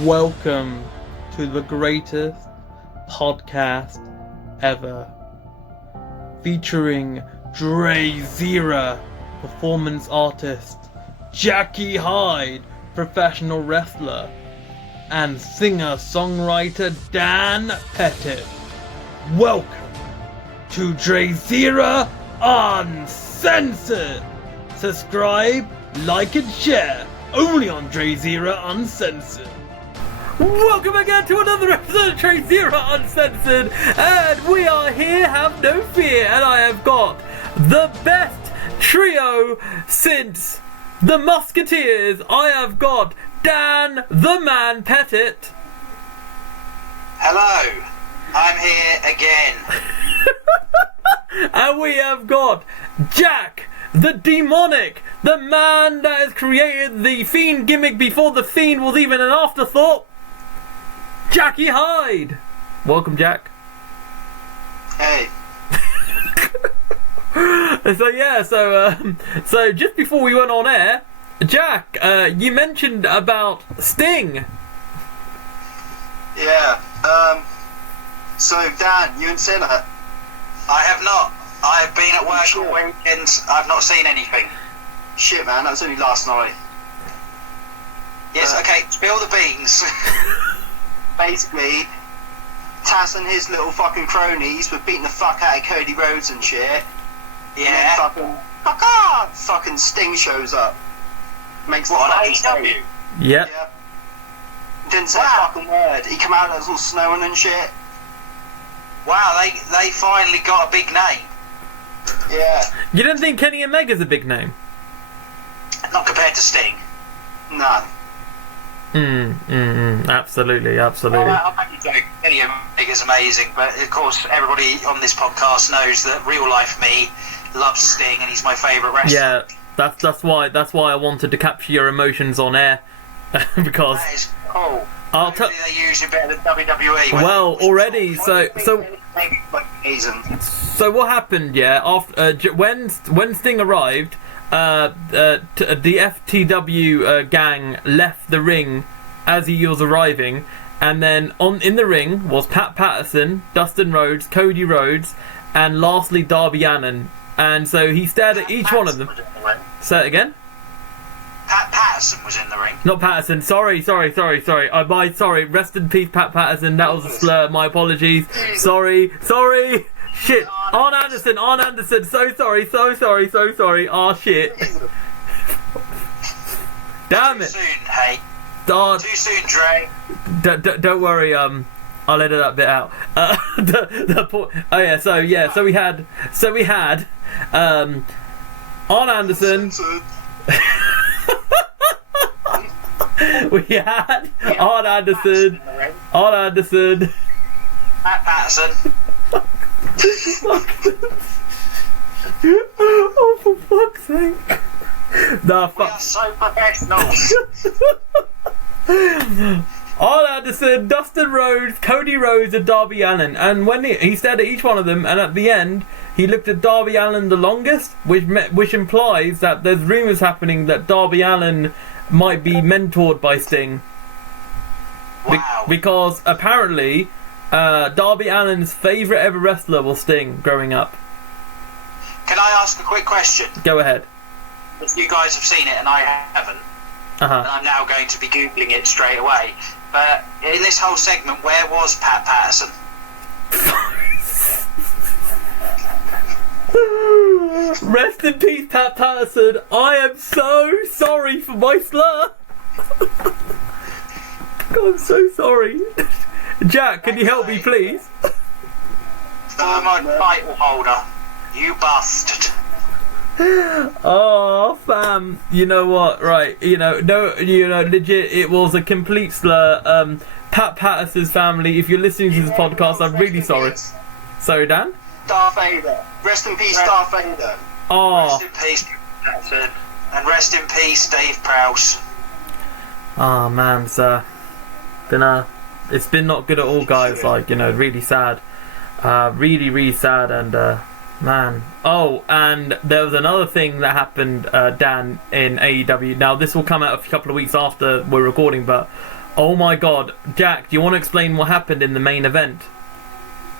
Welcome to the greatest podcast ever, featuring DrayZera, performance artist, Jackie Hyde, professional wrestler, and singer-songwriter Dan Pettit. Welcome to DrayZera Uncensored. Subscribe, like and share, only on DrayZera Uncensored. Welcome again to another episode of DrayZera Uncensored, and we are here, have no fear, and I have got the best trio since the Musketeers. I have got Dan the Man Pettit. Hello, I'm here again. And we have got Jack the Demonic, the man that has created the Fiend gimmick before the Fiend was even an afterthought, Jackie Hyde. Welcome, Jack. Hey. So just before we went on air, Jack, you mentioned about Sting. Yeah. So Dan, you and Sinner? I have not. I have been at work all weekend. I've not seen anything. Shit, man. That was only last night. Yes. Okay. Spill the beans. Basically, Taz and his little fucking cronies were beating the fuck out of Cody Rhodes and shit. Yeah. And then fucking Sting shows up. Makes the fucking AEW. Yep. Yeah. Didn't say a fucking word. He come out and it was all snowing and shit. Wow, they finally got a big name. Yeah. You don't think Kenny Omega's a big name? Not compared to Sting. None. Absolutely. I'm happy to joke. Kenny Omega's amazing, but of course everybody on this podcast knows that real life me loves Sting and he's my favourite wrestler. Yeah, that's why I wanted to capture your emotions on air. Because that is cool. Hopefully they use it better than WWE. Well, already, so what happened? Yeah, after when Sting arrived, the FTW gang left the ring as he was arriving, and then in the ring was Pat Patterson, Dustin Rhodes, Cody Rhodes, and lastly Darby Allin. And so he stared at each one of them. Say it again. Pat Patterson was in the ring. Not Patterson. Sorry. Sorry. Rest in peace, Pat Patterson. That was a slur. My apologies. Sorry. Shit. Arn Anderson. So sorry. Oh shit. Damn it. Too soon, hey. Too soon, Dre. Don't worry. I'll edit that bit out. So we had Arn Anderson. We had Arn Anderson. Pat Patterson. Oh, for fuck's sake. Nah, fuck. We are so professional. Arn Anderson, Dustin Rhodes, Cody Rhodes, and Darby Allin. And when he stared at each one of them, and at the end, he looked at Darby Allin the longest, which implies that there's rumours happening that Darby Allin might be mentored by Sting. Wow. Because apparently, Darby Allin's favourite ever wrestler was Sting growing up. Can I ask a quick question? Go ahead. If you guys have seen it and I haven't, and I'm now going to be Googling it straight away. But in this whole segment, where was Pat Patterson? Rest in peace, Pat Patterson. I am so sorry for my slur. I'm so sorry. Jack, can you help me, please? My title holder. You bastard. Oh, fam. You know what? Right. Legit, it was a complete slur. Pat Patterson's family, if you're listening to this podcast, I'm really sorry. Sorry, Dan? Darth Vader. Rest in peace, Darth Vader. Oh. Rest in peace, Patterson. And rest in peace, Dave Prowse. Oh, man, sir. It's been not good at all, guys. Really sad. Really sad, and man. Oh, and there was another thing that happened, Dan, in AEW. Now, this will come out a couple of weeks after we're recording, but Oh my god. Jack, do you want to explain what happened in the main event?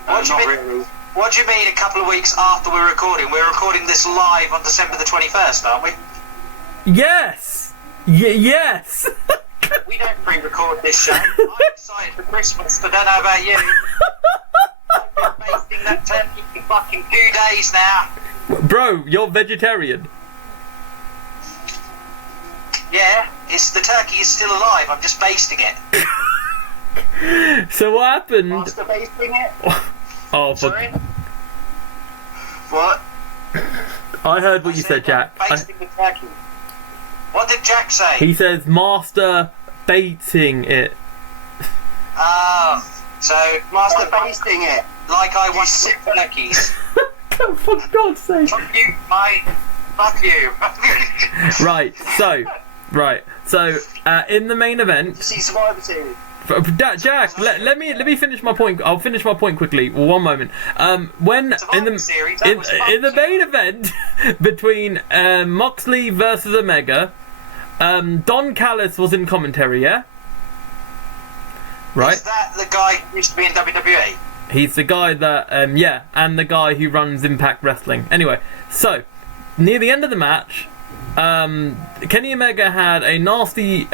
What do you mean? Really. What do you mean a couple of weeks after we're recording? We're recording this live on December the 21st, aren't we? Yes! Yes! We don't pre-record this show. I'm excited for Christmas, I don't know about you. I've been basting that turkey for fucking 2 days now. Bro, you're vegetarian. Yeah, the turkey is still alive, I'm just basting it. So what happened? Master basting it? Oh, sorry? What? I heard what you said, Jack. Basting the turkey. What did Jack say? He says master baiting it. Oh, so master basting it. Like I want sick turkeys. For God's sake. Fuck you, mate. Fuck you. Right, so in the main event, See Survivor Series. Jack, let me finish my point. I'll finish my point quickly. One moment. When in the main event between Moxley versus Omega, Don Callis was in commentary. Yeah. Right. Is that the guy who used to be in WWE? He's the guy that and the guy who runs Impact Wrestling. Anyway, so near the end of the match, Kenny Omega had a nasty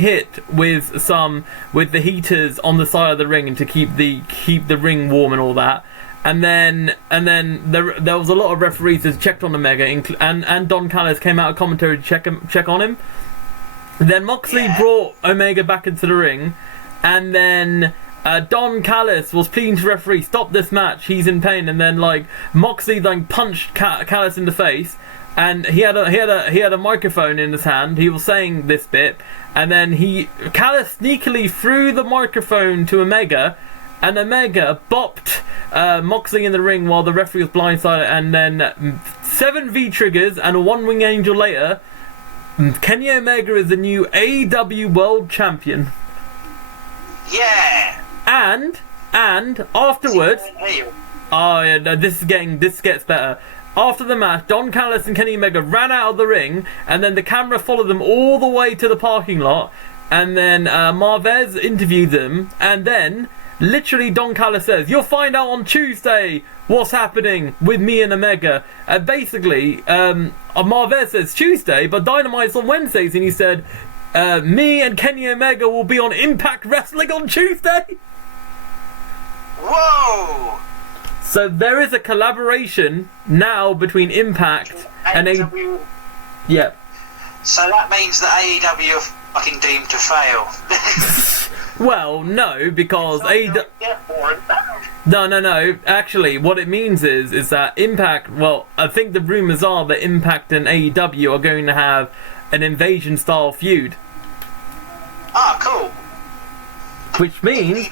hit with the heaters on the side of the ring and to keep the ring warm and all that. And then there was a lot of referees that checked on Omega, and Don Callis came out of commentary to check on him. Then Moxley brought Omega back into the ring, and then Don Callis was pleading to the referee, stop this match, he's in pain. And then Moxley punched Callis in the face. And he had a microphone in his hand. He was saying this bit, and then Callis sneakily threw the microphone to Omega, and Omega bopped Moxley in the ring while the referee was blindsided. And then 7 V-triggers and a 1 wing angel later, Kenny Omega is the new AEW World Champion. Yeah. And afterwards, oh yeah, no, this gets better. After the match, Don Callis and Kenny Omega ran out of the ring, and then the camera followed them all the way to the parking lot, and then Marvez interviewed them, and then literally Don Callis says, you'll find out on Tuesday what's happening with me and Omega. Basically, Marvez says Tuesday, but Dynamite's on Wednesdays, and he said, me and Kenny Omega will be on Impact Wrestling on Tuesday. Whoa! So there is a collaboration now between Impact and AEW. Yep. So that means that AEW are fucking doomed to fail. Well, no, because No. Actually, what it means is that Impact. Well, I think the rumors are that Impact and AEW are going to have an invasion-style feud. Ah, cool. Which means,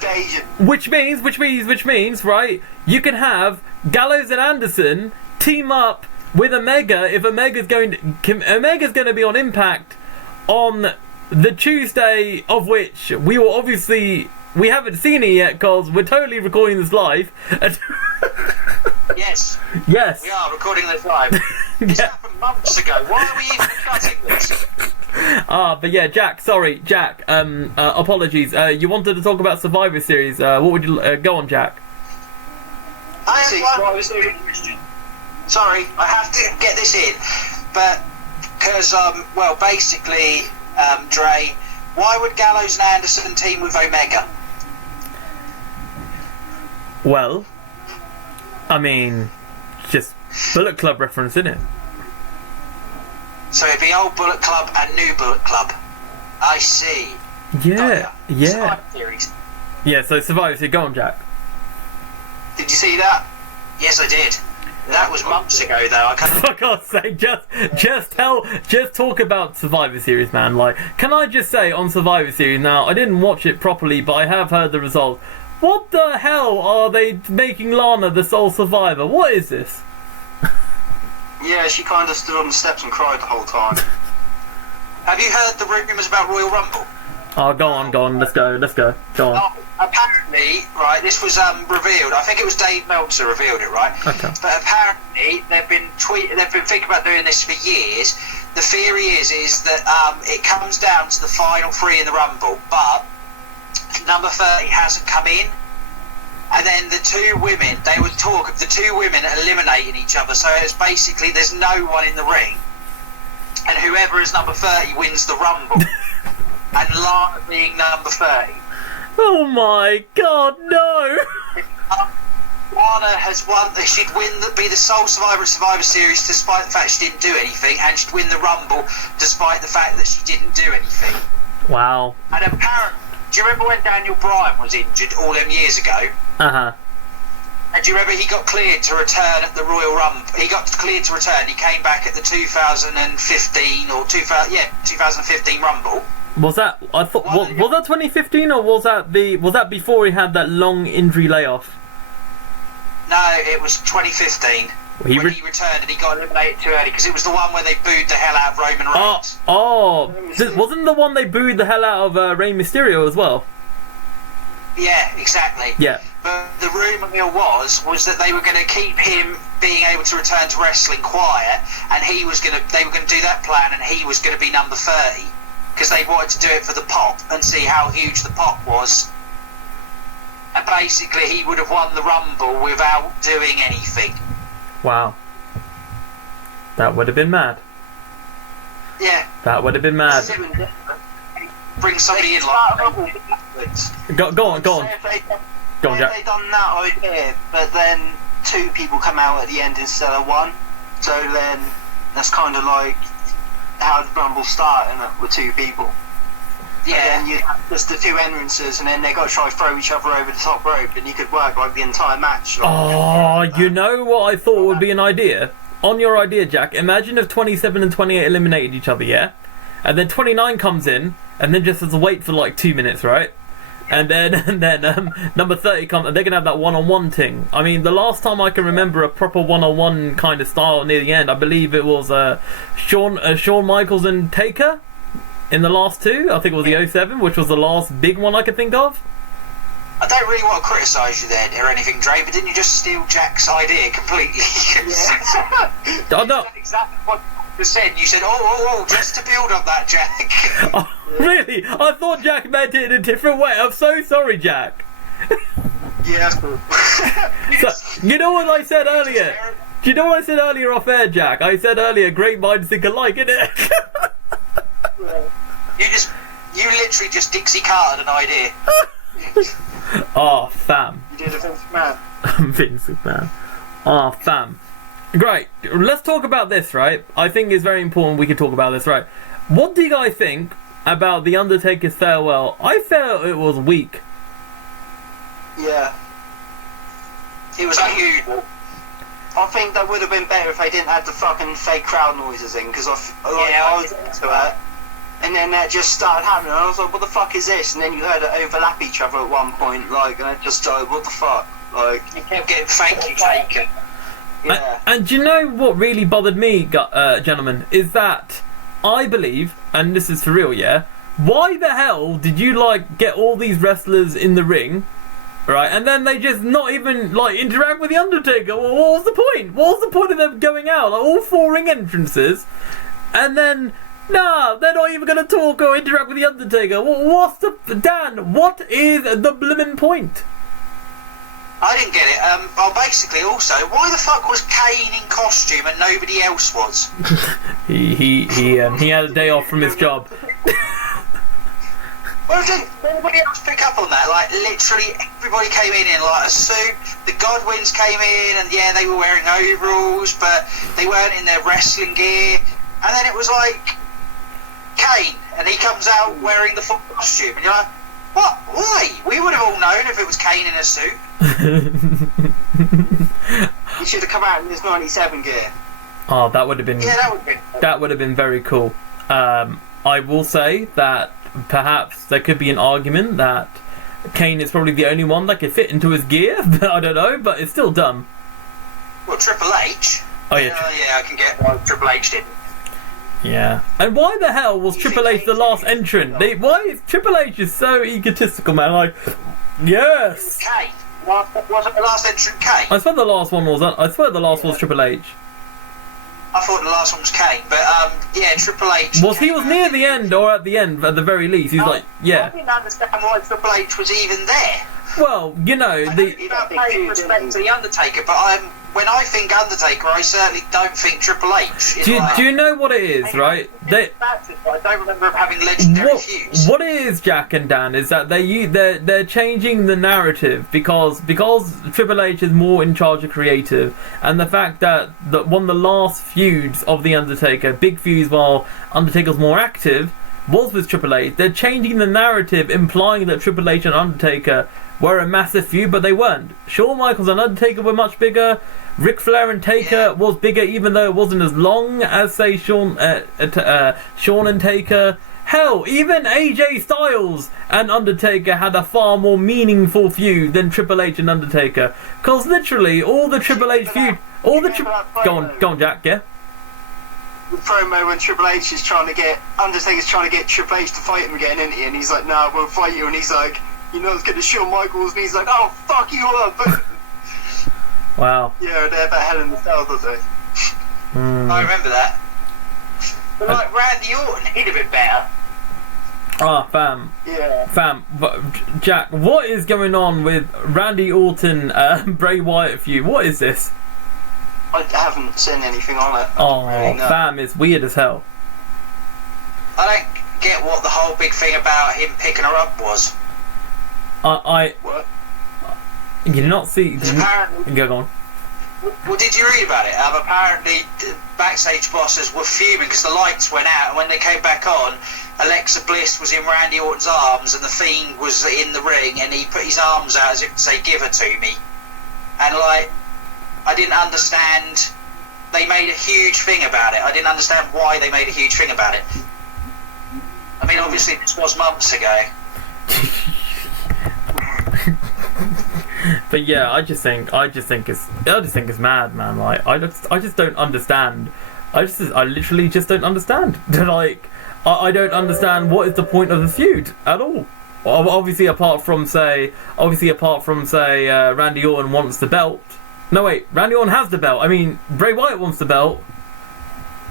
right? You can have Gallows and Anderson team up with Omega if Omega's going to be on Impact on the Tuesday, of which we haven't seen it yet because we're totally recording this live. Yes. Yes. We are recording this live. This happened months ago. Why are we even discussing this? But yeah, Jack. Apologies. You wanted to talk about Survivor Series. What would you go on, Jack? Sorry, I have to get this in, but because basically, Dre, why would Gallows and Anderson team with Omega? Well, I mean, just Bullet Club reference, isn't it? So it'd be old Bullet Club and new Bullet Club. I see. Yeah. Survivor Series. Yeah, so Survivor Series. Go on, Jack. Did you see that? Yes, I did. That was months ago, though. I can't. For God's sake, just talk about Survivor Series, man. Can I just say on Survivor Series now? I didn't watch it properly, but I have heard the results. What the hell are they making Lana the sole survivor? What is this? Yeah, she kind of stood on the steps and cried the whole time. Have you heard the rumours about Royal Rumble? Oh, go on. Let's go. Go on. Apparently, right, this was revealed. I think it was Dave Meltzer revealed it, right? Okay. But apparently, they've been thinking about doing this for years. The theory is that it comes down to the final 3 in the Rumble, but number 30 hasn't come in. And then the two women, they would talk of the two women eliminating each other. So it's basically there's no one in the ring. And whoever is number 30 wins the Rumble. And Lana being number 30. Oh my God, no! Lana has won. She'd be the sole survivor of Survivor Series despite the fact she didn't do anything. And she'd win the Rumble despite the fact that she didn't do anything. Wow. And apparently, do you remember when Daniel Bryan was injured all them years ago? Uh-huh. And do you remember he got cleared to return at the Royal Rumble? He got cleared to return. He came back at the 2015 or 2015 Rumble. Was that? I thought. Was that 2015 or was that before he had that long injury layoff? No, it was 2015 when he returned and he got eliminated too early because it was the one where they booed the hell out of Roman Reigns. Wasn't the one they booed the hell out of Rey Mysterio as well? Yeah, exactly. Yeah. But the rumour mill was that they were going to keep him being able to return to wrestling quiet, and they were going to do that plan, and he was going to be number 30 because they wanted to do it for the pop and see how huge the pop was. And basically, he would have won the Rumble without doing anything. Wow. That would have been mad. Yeah. That would have been mad. Bring somebody in like Go on, Jack. They've done that idea, but then two people come out at the end instead of one. So then that's kind of like how the Rumble started with two people. Yeah. And then you have just the two entrances, and then they got to try to throw each other over the top rope, and you could work like the entire match. You know what I thought would be an idea? On your idea, Jack, imagine if 27 and 28 eliminated each other, yeah? And then 29 comes in, and then just has to wait for like 2 minutes, right? And then number 30 comes, and they're gonna have that one-on-one thing. I mean, the last time I can remember a proper one-on-one kind of style near the end, I believe it was Shawn Michaels and Taker in the last two. I think it was the 07, which was the last big one I could think of. I don't really want to criticise you there or anything, Dre, but didn't you just steal Jack's idea completely? I know. Exactly what you said. You said, oh, just to build on that, Jack. Oh, really? I thought Jack meant it in a different way. I'm so sorry, Jack. Yeah, that's cool. So, you know what I said earlier? Do you know what I said earlier off air, Jack? I said earlier, great minds think alike, innit? You literally just Dixie Carted an idea. Oh, fam. You did a Vince McMahon. Vince McMahon. Oh, fam. Great. Let's talk about this, right? I think it's very important we can talk about this, right? What do you guys think about The Undertaker's farewell? I felt it was weak. Yeah. It was unusual. I think that would have been better if they didn't have the fucking fake crowd noises in, because I was into it. And then that just started happening, and I was like, what the fuck is this? And then you heard it overlap each other at one point, like, and it just started, what the fuck? Like, you kept getting thank you taken. Yeah. And do you know what really bothered me, gentlemen, is that I believe, and this is for real, yeah, why the hell did you, like, get all these wrestlers in the ring, right, and then they just not even, like, interact with The Undertaker? Well, what was the point? What was the point of them going out? Like, all 4 ring entrances, and then... Nah, they're not even going to talk or interact with The Undertaker. What's the... Dan, what is the blimmin' point? I didn't get it. Basically, also, why the fuck was Kane in costume and nobody else was? He had a day off from his job. Well, did anybody else pick up on that? Like, literally everybody came in like a suit. The Godwins came in, and yeah, they were wearing overalls, but they weren't in their wrestling gear. And then it was like... Kane, and he comes out wearing the full costume, and you're like, what? Why? We would have all known if it was Kane in a suit. He should have come out in his 97 gear. Oh, that would have been... Yeah, that would have been... That would have been very cool. I will say that perhaps there could be an argument that Kane is probably the only one that could fit into his gear. I don't know, but it's still dumb. Well, Triple H. Oh, yeah. Yeah, I can get why Triple H didn't. Yeah. And why the hell was Triple H the last entrant? Why is Triple H is so egotistical, man? Like, yes. Kane. Wasn't the last entrant Kane? I swear the last one was Triple H. I thought the last one was Kane, but yeah, Triple H. He was near the end, or at the end, at the very least. He's like, yeah. I didn't understand why Triple H was even there. Well, you know, you don't pay respect to the Undertaker, but when I think Undertaker, I certainly don't think Triple H. Do you know what it is, right? I don't remember him having legendary feuds. What it is, Jack and Dan, is that they're changing the narrative because Triple H is more in charge of creative, and the fact that one of the last feuds of the Undertaker, big feuds while Undertaker's more active, was with Triple H. They're changing the narrative, implying that Triple H and Undertaker were a massive feud, but they weren't. Shawn Michaels and Undertaker were much bigger. Ric Flair and Taker was bigger, even though it wasn't as long as, say, Shawn and Taker. Hell, even AJ Styles and Undertaker had a far more meaningful feud than Triple H and Undertaker. Because literally, all the Triple H feud... Go on, Jack, yeah? The promo when Triple H is Undertaker's trying to get Triple H to fight him again, isn't he? And he's like, "No, I won't fight you." And he's like, "You know, it's going to Shawn Michaels." And he's like, "Oh, fuck you up." Wow. Yeah, they're about Hell in the Cell, does it? I remember that. But like Randy Orton, he'd have been better. Ah, fam. Yeah. Fam, Jack, what is going on with Randy Orton, Bray Wyatt feud? What is this? I haven't seen anything on it. Oh, really fam, it's weird as hell. I don't get what the whole big thing about him picking her up was. What? You did not see... Apparently... Go on. Well, did you read about it? Apparently, backstage bosses were fuming because the lights went out, and when they came back on, Alexa Bliss was in Randy Orton's arms, and the Fiend was in the ring, and he put his arms out as if to say, "Give her to me." And, like, I didn't understand... They made a huge thing about it. I didn't understand why they made a huge thing about it. I mean, obviously, this was months ago. But yeah, I just think it's mad, man. Like, I just don't understand. I literally just don't understand. Like, I don't understand what is the point of the feud at all. Obviously, apart from say, Randy Orton wants the belt. No, wait, Randy Orton has the belt. I mean, Bray Wyatt wants the belt.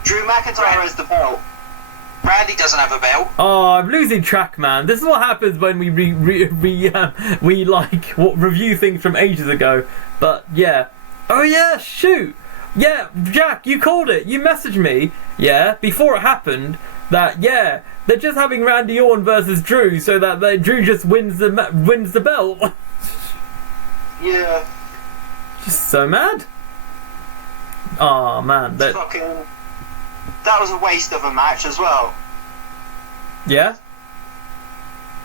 Drew McIntyre has the belt. Randy doesn't have a belt. Oh, I'm losing track, man. This is what happens when we review things from ages ago. But yeah. Oh yeah, shoot. Yeah, Jack, you called it. You messaged me. Yeah, before it happened. That they're just having Randy Orton versus Drew, so that Drew just wins the belt. Yeah. Just so mad. Oh man, that was a waste of a match as well. Yeah?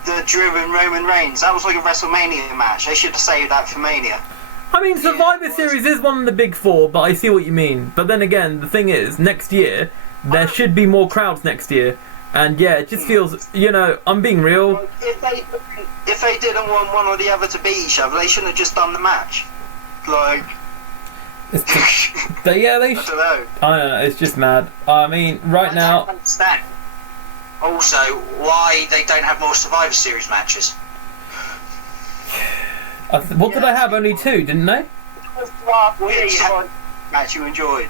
The Drew and Roman Reigns, that was like a WrestleMania match. They should have saved that for Mania. I mean, Survivor Series is one of the big four, but I see what you mean. But then again, the thing is, next year, there should be more crowds next year. And yeah, it just feels, I'm being real. If they didn't want one or the other to beat each other, they shouldn't have just done the match. Like... They I don't know. I don't know, it's just mad. I mean, right now... I don't understand. Also, why they don't have more Survivor Series matches. What did I have? Only 2, didn't they? Match you enjoyed.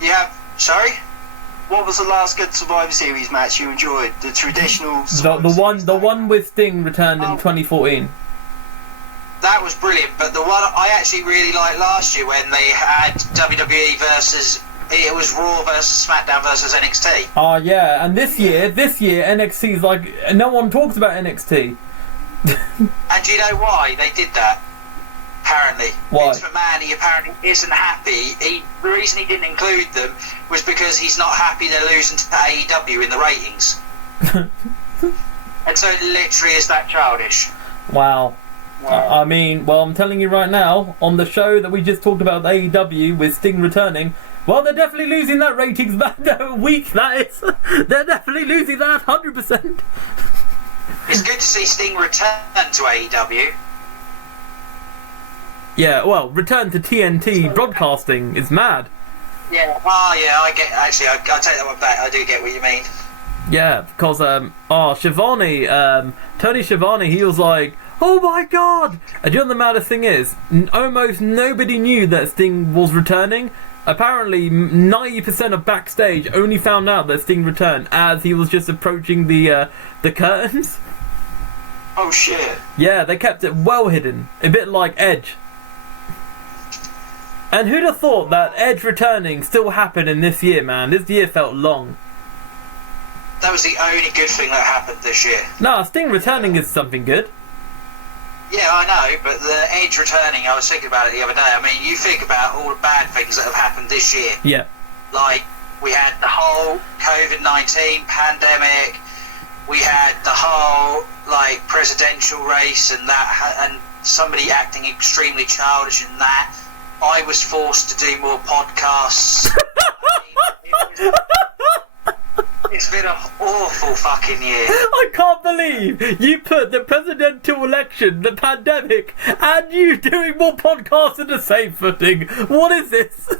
Yeah, sorry? What was the last good Survivor Series match you enjoyed? The traditional... The one with Sting returned in 2014. That was brilliant, but the one I actually really liked last year when they had WWE versus... It was Raw versus SmackDown versus NXT. Oh yeah, and this year NXT's like... No one talks about NXT. And do you know why they did that? Apparently. Why? Vince McMahon, he apparently isn't happy. The reason he didn't include them was because he's not happy they're losing to AEW in the ratings. And so it literally is that childish. Wow. I mean, well, I'm telling you right now, on the show that we just talked about, AEW, with Sting returning, well, they're definitely losing that ratings week, that is. They're definitely losing that 100%. It's good to see Sting return to AEW. Yeah, well, return to TNT broadcasting is mad. Yeah. Oh, yeah, I take that one back. I do get what you mean. Yeah, because, Schiavone, Tony Schiavone, he was like, oh my god! And you know the maddest thing is, almost nobody knew that Sting was returning, Apparently, 90% of backstage only found out that Sting returned as he was just approaching the curtains. Oh shit. Yeah, they kept it well hidden, a bit like Edge. And who'd have thought that Edge returning still happened in this year, man? This year felt long. That was the only good thing that happened this year. Nah, Sting returning is something good. Yeah, I know, but the Edge returning, I was thinking about it the other day. I mean, you think about all the bad things that have happened this year. Yeah. Like, we had the whole COVID-19 pandemic, we had the whole, like, presidential race and that, and somebody acting extremely childish in that. I was forced to do more podcasts. It's been an awful fucking year. I can't believe you put the presidential election, the pandemic, and you doing more podcasts in the same footing. What is this?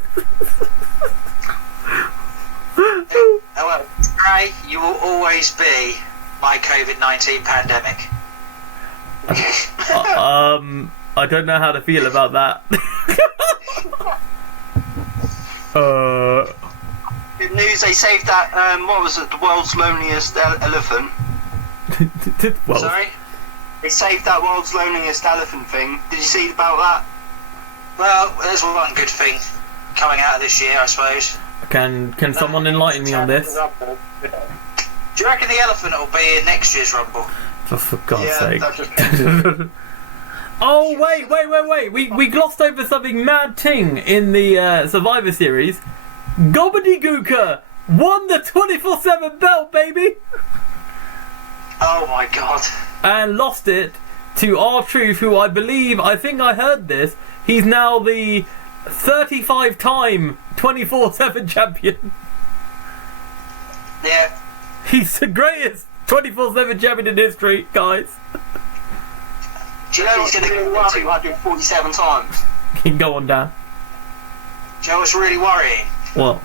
Well, Dre, you will always be my COVID-19 pandemic. I don't know how to feel about that. Good news, they saved that, what was it, the world's loneliest elephant. Well, Sorry? They saved that world's loneliest elephant thing. Did you see about that? Well, there's one good thing coming out of this year, I suppose. can someone enlighten me on this? Do you reckon the elephant will be in next year's Rumble? For God's sake. That's just... Oh, wait. We glossed over something mad ting in the Survivor Series. Gobbledygooker won the 24/7 belt, baby! Oh my god. And lost it to R-Truth, who I think I heard this, he's now the 35-time 24/7 champion. Yeah. He's the greatest 24/7 champion in history, guys. Do you know he's going to go 247 times? Go on, Dan. Do you know what's really worrying? What?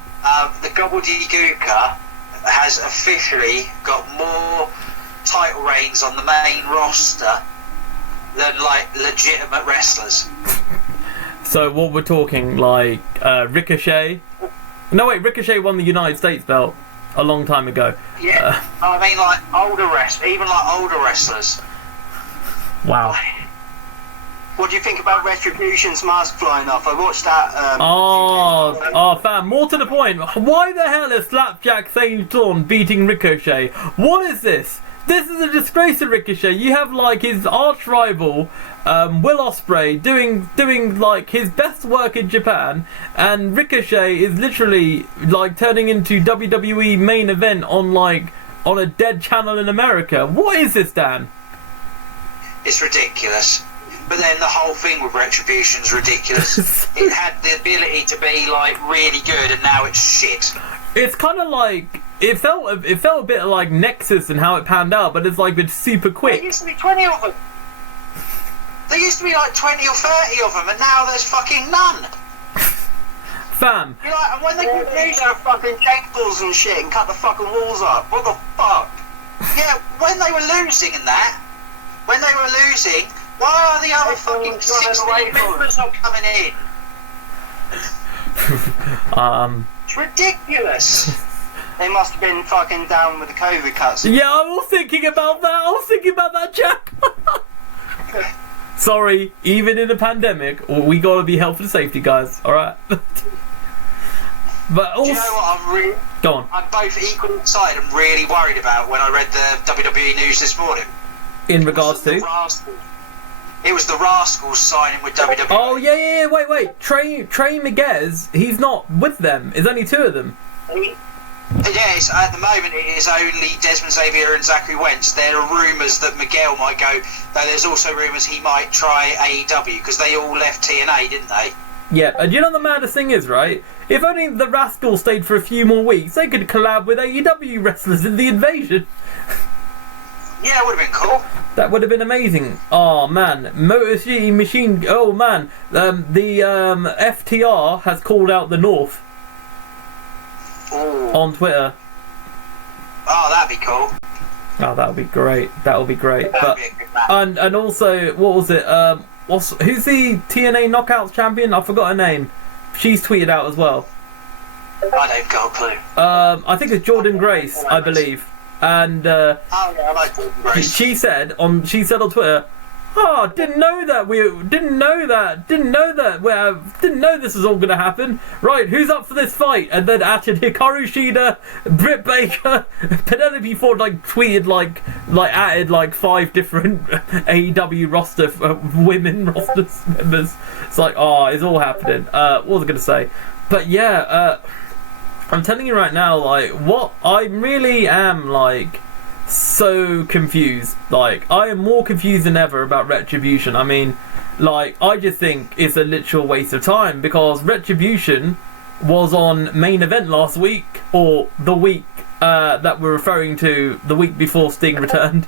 The Gobbledygooker has officially got more title reigns on the main roster than, like, legitimate wrestlers. So what we're talking, like, Ricochet? No, wait, Ricochet won the United States belt a long time ago. Yeah, I mean, like, even older wrestlers. Wow. What do you think about Retribution's mask flying off? I watched that. Fam, more to the point. Why the hell is Slapjack St. John beating Ricochet? What is this? This is a disgrace to Ricochet. You have, like, his arch rival, Will Ospreay, doing like his best work in Japan, and Ricochet is literally like turning into WWE main event on a dead channel in America. What is this, Dan? It's ridiculous. But then the whole thing with Retribution's ridiculous. It had the ability to be, like, really good, and now it's shit. It's kind of like it felt a bit like Nexus and how it panned out, but it's like been super quick. There used to be 20 of them. There used to be like 20 or 30 of them, and now there's fucking none. Fam. You're like, and when they could use their fucking chainsaws and shit and cut the fucking walls up, what the fuck? Yeah, when they were losing in that, why are the other fucking 16 members not coming in? It's ridiculous. They must have been fucking down with the COVID cuts. Yeah, I was thinking about that, Jack. Sorry, even in a pandemic, we gotta be health and safety, guys. All right. But also, do you know what go on. I'm both equally excited and really worried about when I read the WWE news this morning. In regards to? It was the Rascals signing with WWE. Oh, yeah, wait. Trey Miguez, he's not with them. It's only two of them. Yes, at the moment it is only Desmond Xavier and Zachary Wentz. There are rumours that Miguel might go, though there's also rumours he might try AEW, because they all left TNA, didn't they? Yeah, and you know the maddest thing is, right? If only the Rascals stayed for a few more weeks, they could collab with AEW wrestlers in the Invasion. Yeah, it would have been cool. That would have been amazing. Oh man, Motor City Machine. Oh man, the FTR has called out the North. Ooh. On Twitter. Oh, that'd be cool. Oh, that would be great. That would be great. That'd be a good match. And also, what was it? Who's the TNA Knockouts champion? I forgot her name. she's tweeted out as well. I don't got a clue. I think it's Jordan Grace, I believe, and oh yeah, I like Jordan Grace. she said on Twitter, "Oh, didn't know this was all gonna happen. Right, who's up for this fight?" And then added Hikaru Shida, Britt Baker, Penelope Ford. Like tweeted added 5 different AEW roster women roster members. It's like, oh, it's all happening. What was I gonna say? But yeah, I'm telling you right now, like, what I really am like. So confused. Like, I am more confused than ever about Retribution. I mean, like, I just think it's a literal waste of time, because Retribution was on Main Event last week, or the week that we're referring to, the week before Sting returned.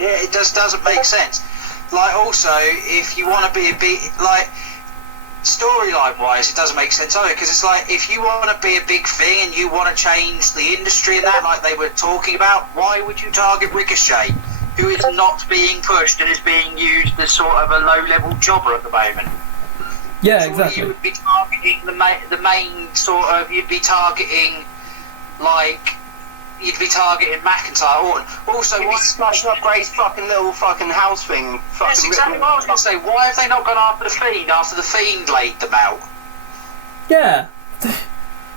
Yeah, it just doesn't make sense. Like, also, if you want to be a bit, like, storyline wise, it doesn't make sense either, because it's like, if you want to be a big thing and you want to change the industry and that, like they were talking about, why would you target Ricochet, who is not being pushed and is being used as sort of a low-level jobber at the moment? Yeah, so exactly. You would be targeting the main sort of, you'd be targeting McIntyre, Orton. Also, why smashing up Gray's fucking little fucking house thing and fucking... That's exactly what I was going to say. Why have they not gone after the Fiend laid them out? Yeah.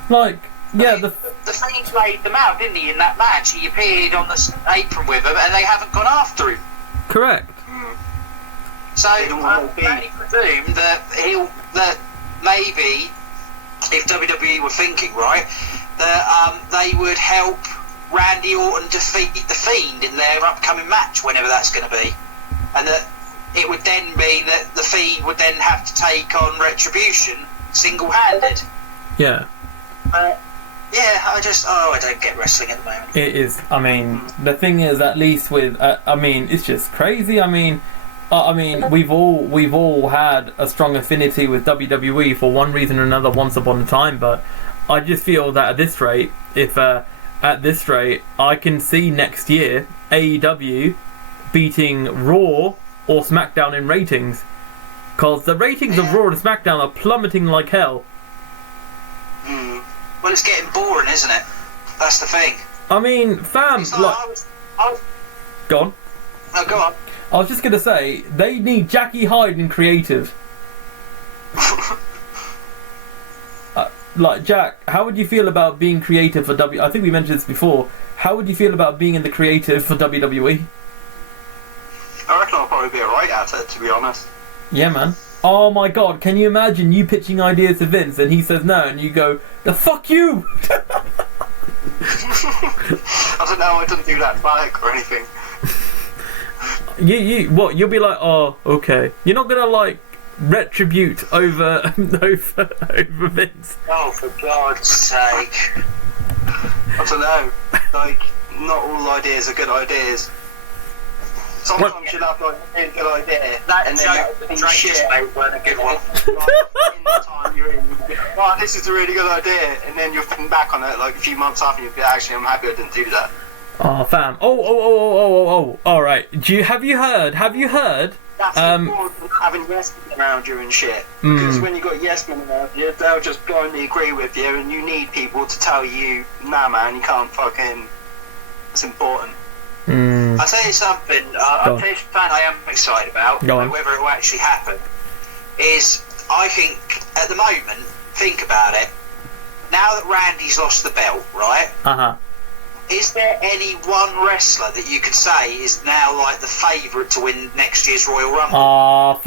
Like, yeah, the Fiend laid them out, didn't he, in that match? He appeared on the apron with them, and they haven't gone after him. correct. So, I can only presume that maybe, if WWE were thinking right, that they would help Randy Orton defeat the Fiend in their upcoming match, whenever that's going to be, and that it would then be that the Fiend would then have to take on Retribution single-handed. Yeah. Yeah, I don't get wrestling at the moment. It is. I mean, the thing is, at least with, it's just crazy. I mean, we've all had a strong affinity with WWE for one reason or another once upon a time, but I just feel that at this rate, I can see next year AEW beating Raw or SmackDown in ratings, because the ratings of Raw and SmackDown are plummeting like hell. Well, it's getting boring, isn't it? That's the thing. I mean, fam, go on. Oh, go on. I was just gonna say, they need Jackie Hyde in creative. Jack, how would you feel about being creative for I think we mentioned this before. How would you feel about being in the creative for WWE? I reckon I'll probably be alright at it, to be honest. Yeah, man. Oh my god, can you imagine you pitching ideas to Vince and he says no and you go, the fuck you! I don't know, I didn't do that back or anything. You'll be like, oh, okay. You're not gonna retribute over Vince. Oh, for God's sake. I don't know. Not all ideas are good ideas. Sometimes you'll have a good idea, and then shit weren't a good one. In the time you're in, oh, this is a really good idea, and then you'll think back on it a few months after, and you'll be actually, I'm happy I didn't do that. Oh, fam. Oh. All right. Have you heard? That's important, having yes men around you and shit. Because when you got yes men around you, they'll just blindly agree with you, and you need people to tell you, nah, man, you can't fucking. It's important. I'll tell you something. I'll tell you something I am excited about. Whether it will actually happen is, I think at the moment, think about it. Now that Randy's lost the belt, right? Is there any one wrestler that you could say is now the favourite to win next year's Royal Rumble?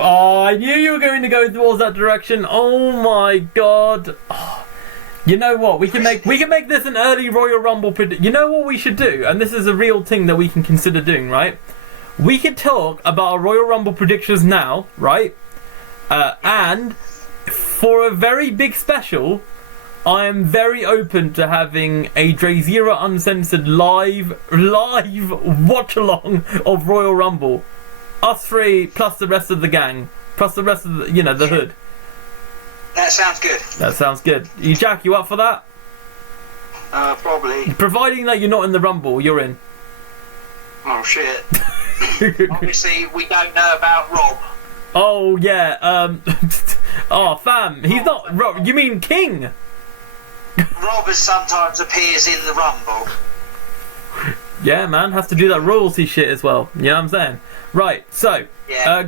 I knew you were going to go towards that direction. Oh my god. You know what? We can make this an early Royal Rumble You know what we should do? And this is a real thing that we can consider doing, right? We could talk about our Royal Rumble predictions now, right? And for a very big special, I am very open to having a DrayZera Uncensored live watch along of Royal Rumble. Us three plus the rest of the gang, plus the rest of the hood. That sounds good. That sounds good. Jack, you up for that? Probably. Providing that you're not in the Rumble, you're in. Oh shit. Obviously, we don't know about Rob. Oh yeah. Oh fam, he's not. You mean King? Robbers sometimes appears in the Rumble. Yeah, man, has to do that royalty shit as well. You know what I'm saying? Right. So, I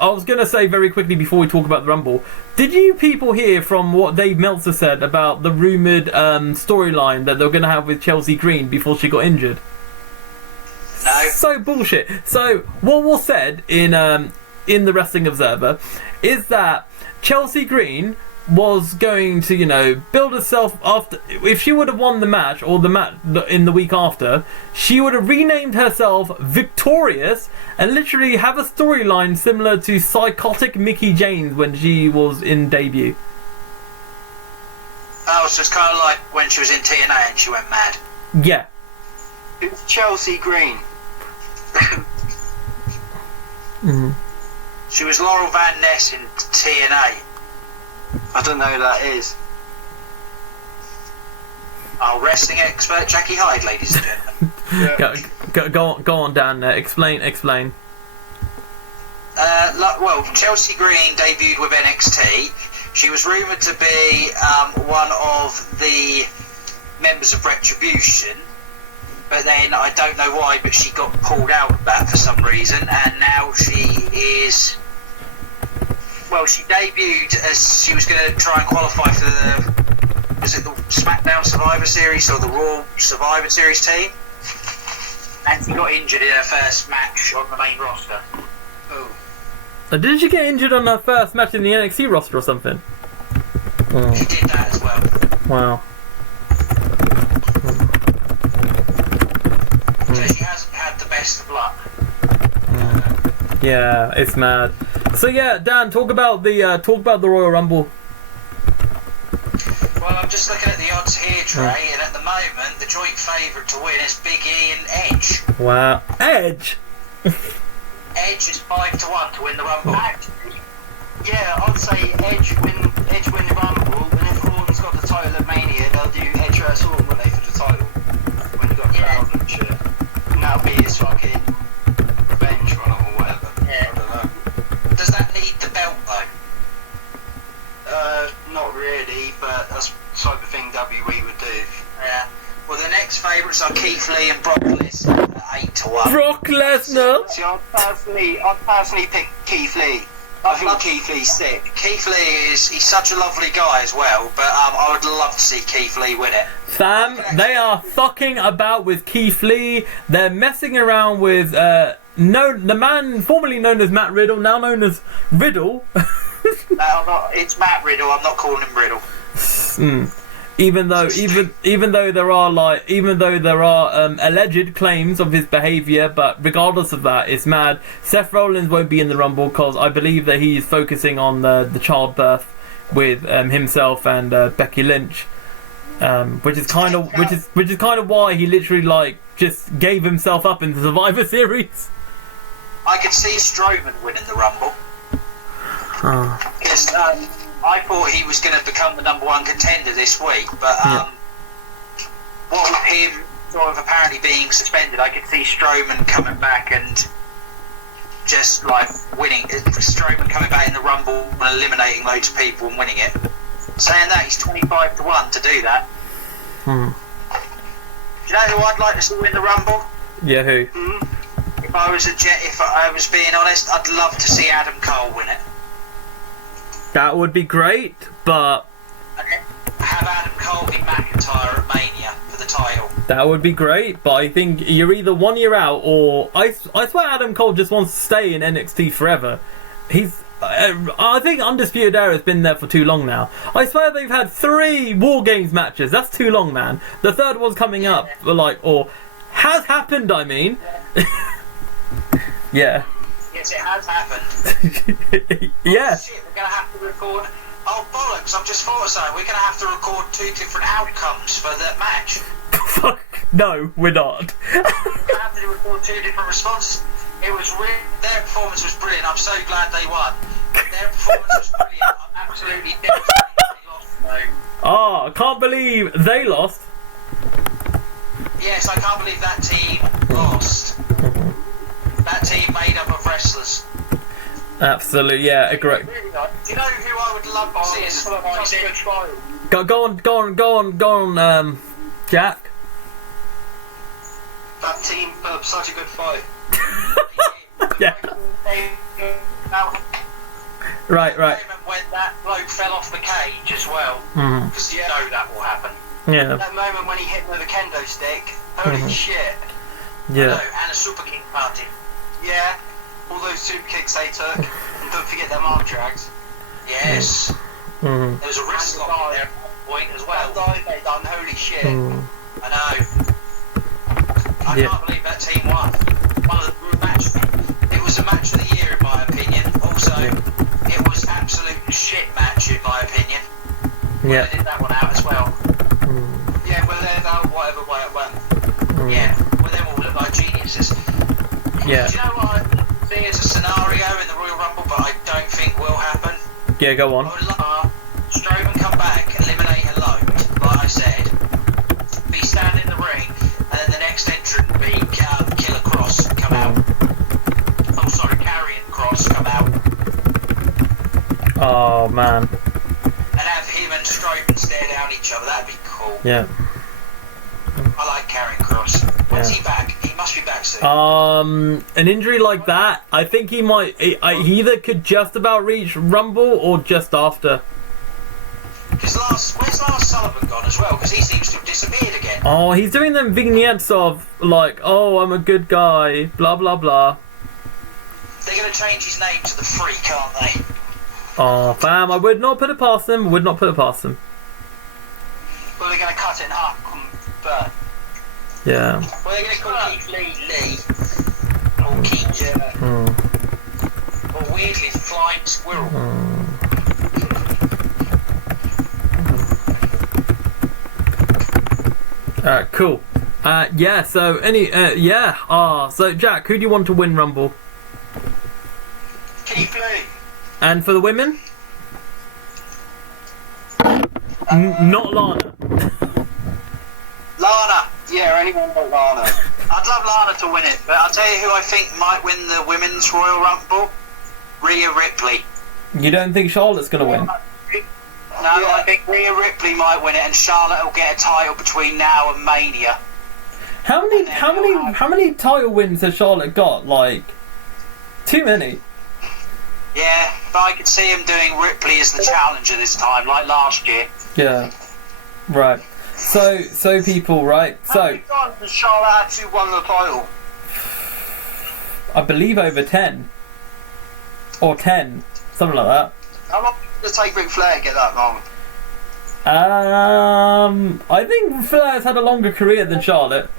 was gonna say very quickly before we talk about the Rumble. Did you people hear from what Dave Meltzer said about the rumored storyline that they were gonna have with Chelsea Green before she got injured? No. So bullshit. So what was said in the Wrestling Observer is that Chelsea Green was going to, you know, build herself after. If she would have won the match or the match in the week after, she would have renamed herself Victorious and literally have a storyline similar to psychotic Mickie James when she was in debut. Oh, so it's kind of like when she was in TNA and she went mad. Yeah. Who's Chelsea Green? Mm-hmm. She was Laurel Van Ness in TNA. I don't know who that is. Our wrestling expert Jackie Hyde, ladies and gentlemen. Go on, Dan. Explain. Well, Chelsea Green debuted with NXT. She was rumoured to be one of the members of Retribution, but then I don't know why, but she got pulled out of that for some reason, and now she is. Well, she debuted as she was going to try and qualify for the SmackDown Survivor Series or the Raw Survivor Series team, and she got injured in her first match on the main roster. Oh. Didn't she get injured on her first match in the NXT roster or something? Oh. She did that as well. Wow. So she hasn't had the best of luck. Yeah, it's mad. So yeah, Dan, talk about the Royal Rumble. Well, I'm just looking at the odds here, Dre, and at the moment, the joint favourite to win is Big E and Edge. Wow, Edge. Edge is 5-1 to win the Rumble. Yeah, I'd say Edge win the Rumble, and if Orton's got the title at Mania, they'll do Edge vs Orton, won't they, for the title? When they've got a crowd and shit. And that'll be his fucking revenge run or whatever. Yeah. I don't know. Does that need the belt, though? Not really, but that's the type of thing WWE would do. Yeah. Well, the next favourites are Keith Lee and Brock Lesnar at 8-1. Brock Lesnar. See, I'd personally pick Keith Lee. I think Keith Lee's sick. Keith Lee he's such a lovely guy as well, but I would love to see Keith Lee win it. Fam, they are fucking about with Keith Lee. They're messing around with the man formerly known as Matt Riddle, now known as Riddle. It's Matt Riddle. I'm not calling him Riddle. Even though there are alleged claims of his behaviour, but regardless of that, it's mad. Seth Rollins won't be in the Rumble because I believe that he's focusing on the childbirth with himself and Becky Lynch, which is kind of why he literally just gave himself up in the Survivor Series. I could see Strowman winning the Rumble. Because I thought he was going to become the #1 contender this week, but what with him sort of apparently being suspended, I could see Strowman coming back and just winning. Strowman coming back in the Rumble and eliminating loads of people and winning it. Saying that, he's 25-1 to do that. Do you know who I'd like to see win the Rumble? Yeah, who? If I was being honest, I'd love to see Adam Cole win it. That would be great, but have Adam Cole be McIntyre at Mania for the title. That would be great, but I think you're either 1 year out or I swear Adam Cole just wants to stay in NXT forever. I think Undisputed Era has been there for too long now. I swear they've had 3 War Games matches. That's too long, man. The third one's coming up, or has happened. I mean, yeah. Yes, it has happened. Yeah. Oh, shit, we're going to have to record. Oh, bollocks, I've just thought of something. We're going to have to record 2 different outcomes for that match. Fuck, no, we're not. We're going to have to record 2 different responses. Their performance was brilliant. I'm so glad they won. Their performance was brilliant. I'm absolutely devastated they lost, though. Oh, I can't believe they lost. Yes, I can't believe that team lost. That team made up of wrestlers. Absolutely, yeah, agree. Really nice. Do you know who I would love to see as a good fight? Go on, Jack. That team put up such a good fight. Yeah. Right. When that bloke fell off the cage as well, because you know that will happen. Yeah. That moment when he hit him with a kendo stick, holy shit. Yeah. No, and a super kick party. Yeah, all those super kicks they took, and don't forget them arm drags. Yes. There was a wrist lock there at one point as well. That dive they done, holy shit. I know. I can't believe that team won. One of the match. It was a match of the year in my opinion. Also, it was absolute shit match in my opinion. Yeah. They did that one out as well. Yeah, well they're out whatever way it went. Yeah, well they all look like geniuses. Yeah. Do you know what I see as a scenario in the Royal Rumble, but I don't think will happen? Yeah, go on. I would love Strowman come back, eliminate a load, like I said, be standing in the ring, and then the next entrant be Killer Cross come out. Oh, sorry, Karrion Cross come out. Oh man. And have him and Strowman stare down each other. That'd be cool. Yeah. I like Karrion Cross. When's he back? He must be back soon. An injury like that, I think he might. He either could just about reach Rumble or just after. Because where's Lars Sullivan gone as well? Because he seems to have disappeared again. Oh, he's doing them vignettes of like, oh, I'm a good guy, blah blah blah. They're going to change his name to the Freak, aren't they? Oh, fam, I would not put it past them. Well, they're going to cut it in half and burn. Yeah. Well, they're going to call Keith Lee. Or Keith, or weirdly, Flying Squirrel. Cool. Yeah. So so Jack, who do you want to win Rumble? Keith Lee. And for the women? Not Lana. Lana. Yeah, anyone but Lana. I'd love Lana to win it, but I'll tell you who I think might win the Women's Royal Rumble. Rhea Ripley. You don't think Charlotte's gonna win? No, I think Rhea Ripley might win it, and Charlotte will get a title between now and Mania. How many title wins has Charlotte got? Like, too many. Yeah, but I could see him doing Ripley as the challenger this time, like last year. Yeah. Right. So people, right? How many times has Charlotte actually won the title? I believe over 10. Or 10. Something like that. How long did it take Ric Flair to get that long? I think Flair's had a longer career than Charlotte.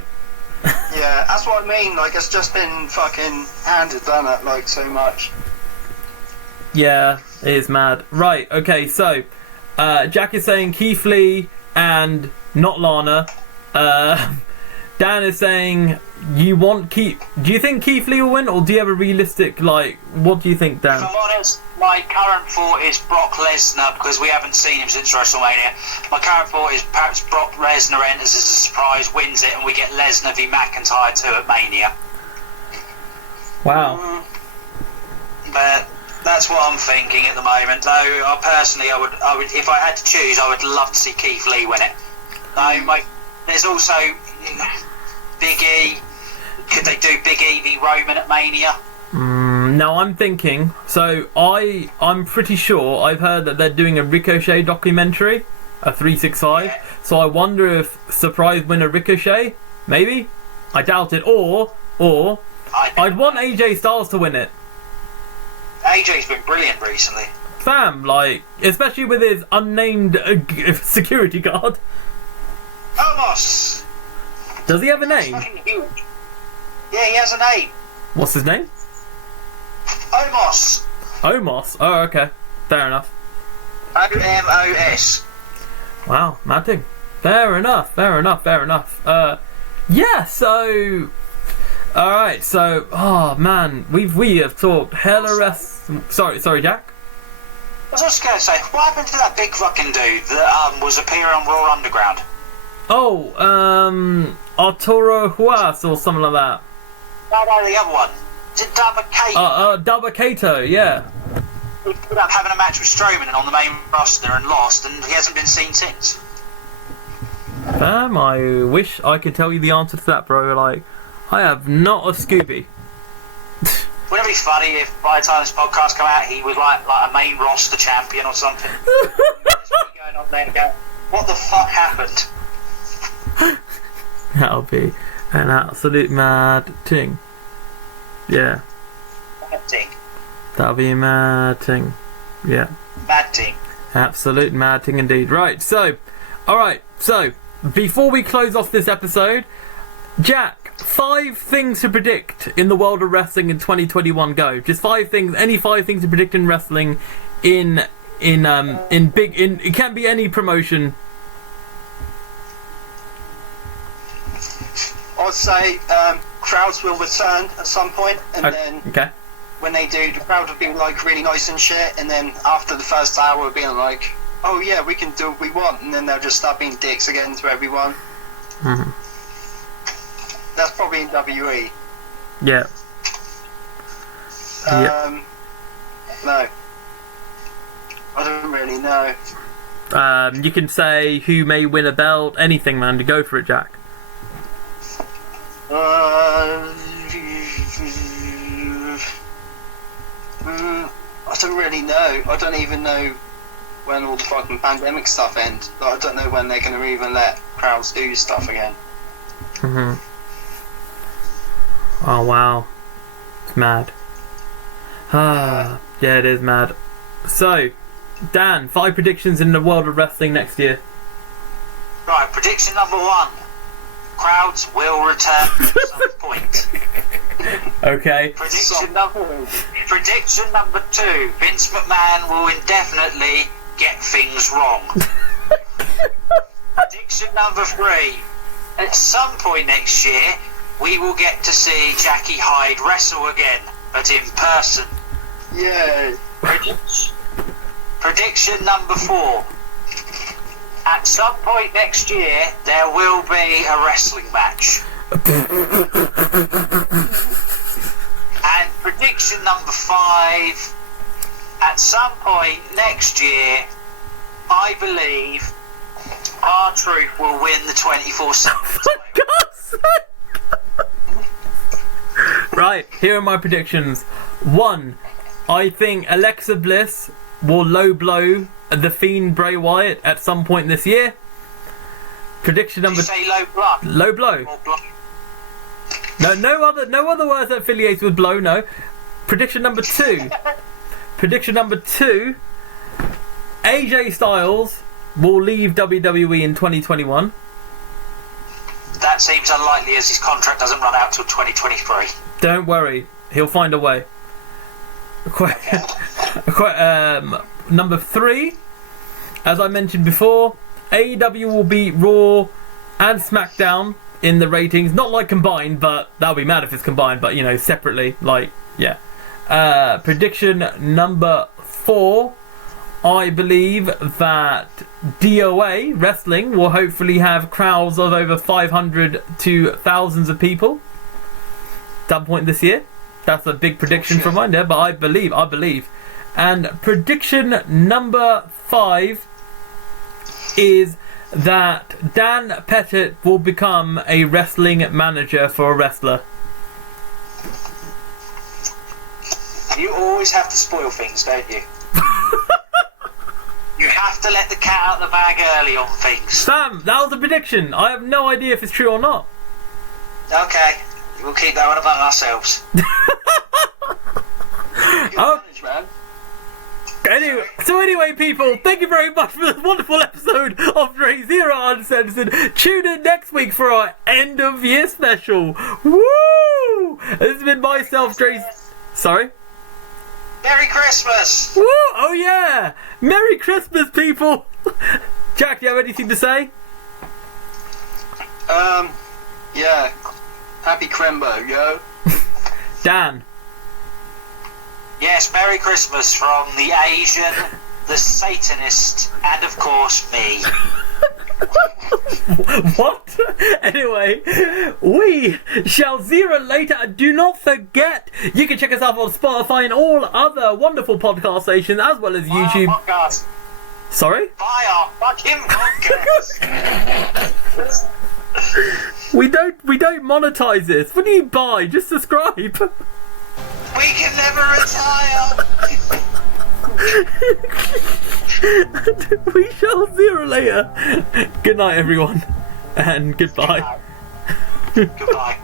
Yeah, that's what I mean. Like, it's just been fucking handed down it like so much. Yeah, it is mad. Right, okay, so Jack is saying Keith Lee and not Lana. Dan is saying you want Keith. Do you think Keith Lee will win, or do you have a realistic, like, what do you think, Dan? If I'm honest, my current thought is Brock Lesnar, because we haven't seen him since WrestleMania. My current thought is perhaps Brock Lesnar enters as a surprise, wins it, and we get Lesnar v McIntyre too at Mania. Wow. But that's what I'm thinking at the moment. Though I would, if I had to choose, I would love to see Keith Lee win it. There's also Big E. Could they do Big E v Roman at Mania? No, I'm thinking. So I'm pretty sure I've heard that they're doing a Ricochet documentary, a 365. Yeah. So I wonder if surprise winner Ricochet, maybe. I doubt it. Or I'd want AJ Styles to win it. AJ's been brilliant recently. Fam, like, especially with his unnamed security guard. Omos. Does he have a name? Yeah, he has a name. What's his name? Omos. Omos? Oh, okay. Fair enough. OMOS. Wow, mad thing. Fair enough. Yeah, so... Alright, so... Oh, man. We have talked hella rest... Sorry, Jack? I was just going to say, what happened to that big fucking dude that was appearing on Raw Underground? Oh, Arturo Huas or something like that. No, the other one. Is it Dabba-Kato? Dabba-Kato, yeah. He ended up having a match with Strowman on the main roster and lost, and he hasn't been seen since. I wish I could tell you the answer to that, bro. Like, I have not a Scooby. Wouldn't it be funny if by the time this podcast come out, he was like a main roster champion or something? Going on there and going, what the fuck happened? That'll be an absolute mad thing. Yeah. Mad thing. That'll be a mad thing. Yeah. Mad thing. Absolute mad thing indeed. Right, so, alright, so, before we close off this episode, Jack, 5 things to predict in the world of wrestling in 2021. Go. Just 5 things, any 5 things to predict in wrestling it can't be any promotion. I'd say crowds will return at some point, and then okay. When they do, the crowd will be like really nice and shit, and then after the first hour being like, oh yeah, we can do what we want, and then they'll just start being dicks again to everyone. Mm-hmm. That's probably in WE. Yeah. No. I don't really know. You can say who may win a belt, anything, man. To go for it, Jack. I don't really know. I don't even know when all the fucking pandemic stuff ends. Like, I don't know when they're going to even let crowds do stuff again. Mm-hmm. Oh, wow. It's mad. Yeah, it is mad. So, Dan, 5 predictions in the world of wrestling next year. Right, prediction number 1. Crowds will return at some point. Okay. Prediction number 2. Vince McMahon will indefinitely get things wrong. Prediction number 3. At some point next year, we will get to see Jackie Hyde wrestle again, but in person. Yay. Prediction number 4. At some point next year, there will be a wrestling match. And prediction number 5. At some point next year, I believe R-Truth will win the 24/7 title. Right, here are my predictions. 1, I think Alexa Bliss will low blow the Fiend Bray Wyatt at some point this year. Prediction number... Did you say low blow? Low blow. No other words that affiliates with blow, no. Prediction number 2. Prediction number 2. AJ Styles will leave WWE in 2021. That seems unlikely as his contract doesn't run out till 2023. Don't worry, he'll find a way. Number 3, as I mentioned before, AEW will beat Raw and SmackDown in the ratings. Not like combined, but that would be mad if it's combined, but you know, separately. Like, yeah. Prediction number 4, I believe that DOA Wrestling will hopefully have crowds of over 500 to thousands of people at some point this year. That's a big prediction from mine there, but I believe. And prediction number 5 is that Dan Pettit will become a wrestling manager for a wrestler. You always have to spoil things, don't you? You have to let the cat out of the bag early on things. Sam, that was a prediction. I have no idea if it's true or not. Okay, we'll keep that one among ourselves. Anyway, people, thank you very much for this wonderful episode of DrayZera Uncensored. Tune in next week for our end of year special. Woo! This has been myself, Dray. Sorry? Merry Christmas! Woo! Oh yeah! Merry Christmas, people! Jack, do you have anything to say? Yeah. Happy Crembo, yo. Dan. Yes, Merry Christmas from the Asian, the Satanist, and of course me. What? Anyway, we shall zero later. And do not forget, you can check us out on Spotify and all other wonderful podcast stations, as well as YouTube. Podcast. Sorry? Buy our fucking podcast. We don't monetize this. What do you buy? Just subscribe. We can never retire. We shall zero later. Good night, everyone, and goodbye. Goodbye.